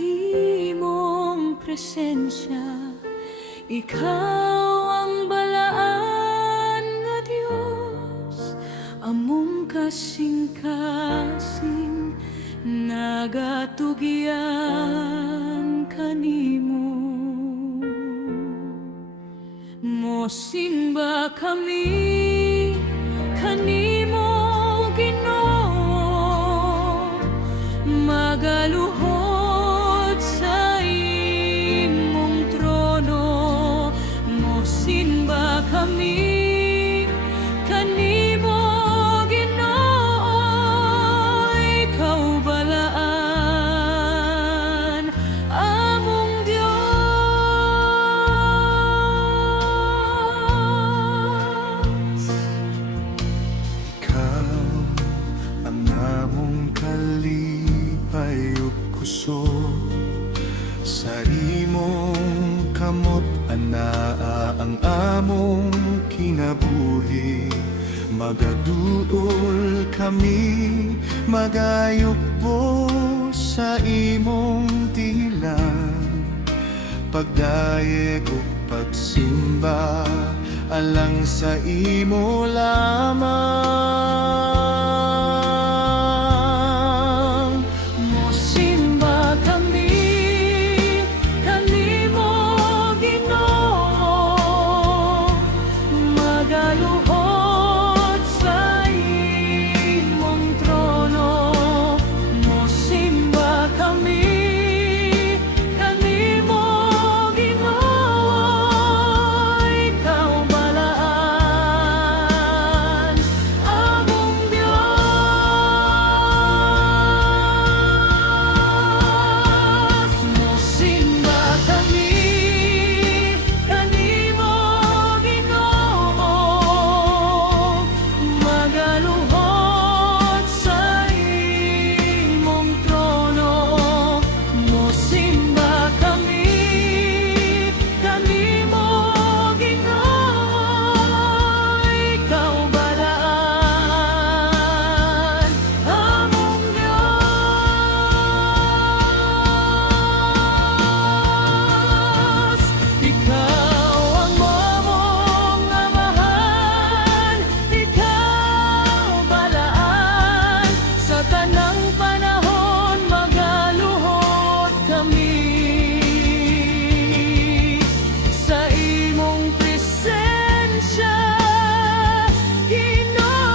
imong presensya. Ikaw ang balaan nga Dios, among kasing-kasing nagatugyan kanimo. Mosimba kami kanimo, Ginoo, magaluhod sa imong trono. Mosimba kami kanimo, Ginoo, ikaw balaan among Dios. Ikaw ang among kalipay ug kusog, sa imong kamot anaa ang among kinabuhi. Magaduol kami, magayukbo sa imong tilang, pagdayeg ug pagsimba alang sa imo lamang. Mosimba kami kanimo, Ginoo, magaluhod sa imong trono. Mosimba kami kanimo, Ginoo, ikaw balaan among Dios. Mosimba kami kanimo, Ginoo, magaluhod sa imong trono. Mosimba kami kanimo, Ginoo, ikaw balaan among Dios. Ikaw ang among amahan, ikaw balaan sa tanang panahon, magaluhod kami sa imong presensya, Ginoo.